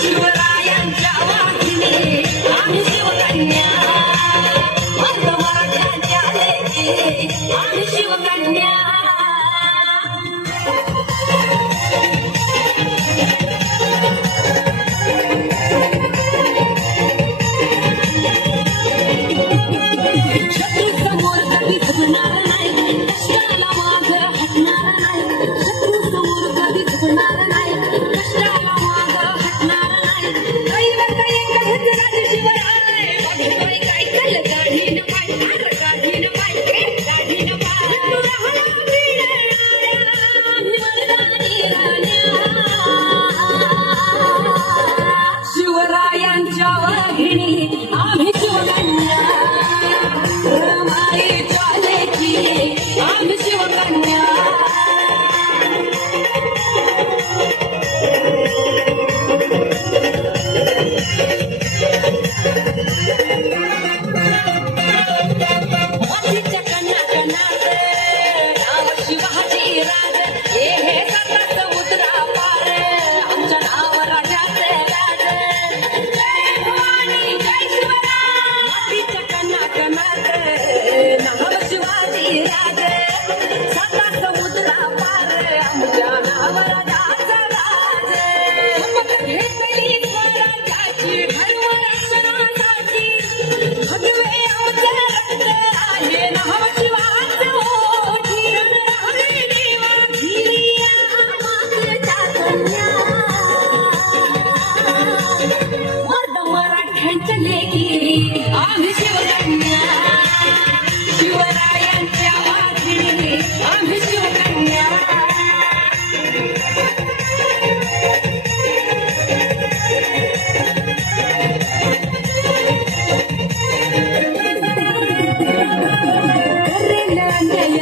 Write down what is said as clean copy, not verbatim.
शिवरायांच्या वाहिनी आम्ही शिवकन्या, महाराजांच्या लेकी आम्ही शिवकन्या. शत्रू समोर कधी झुकणार नाही, कष्टाला मागं हटणार नाही. शत्रू समोर कधी झुकणार नाही, कष्टाला मागं हटणार नाही. दैवत एक हेच शिवराय, बघतोय काय कल काढीन पाय, अर काढीन पाय, काढीन पाय. तुरहला भिडणाऱ्या मर्दानी राण्या, शिवरायांच्या वाघिणी आम्ही शिवकन्या, रमाईच्या लेकी आम्ही शिवकन्या. वाशीच्या कणाकणात नाव शिवाजी राज, हे साता समुद्रा पार आमच्या नाव राजाचे राज. जय भवानी जय शिवराय. वाशीच्या कणाकणात नाव शिवाजी राज, साता समुद्रा पार आमच्या नाव राजाचा राज. धमक घेतली स्वराज्याची धर्म रक्षणासाठी, भगवे आमचे रक्त आहे नाव शिवाचं ओठी. रणरागिणी वाघिणी मातेच्या कन्या, मर्द मराठ्यांच्या लेकी आम्ही शिवकन्या, शिवरायांच्या वाघिणी आम्ही शिवकन्या. करेल अन्याय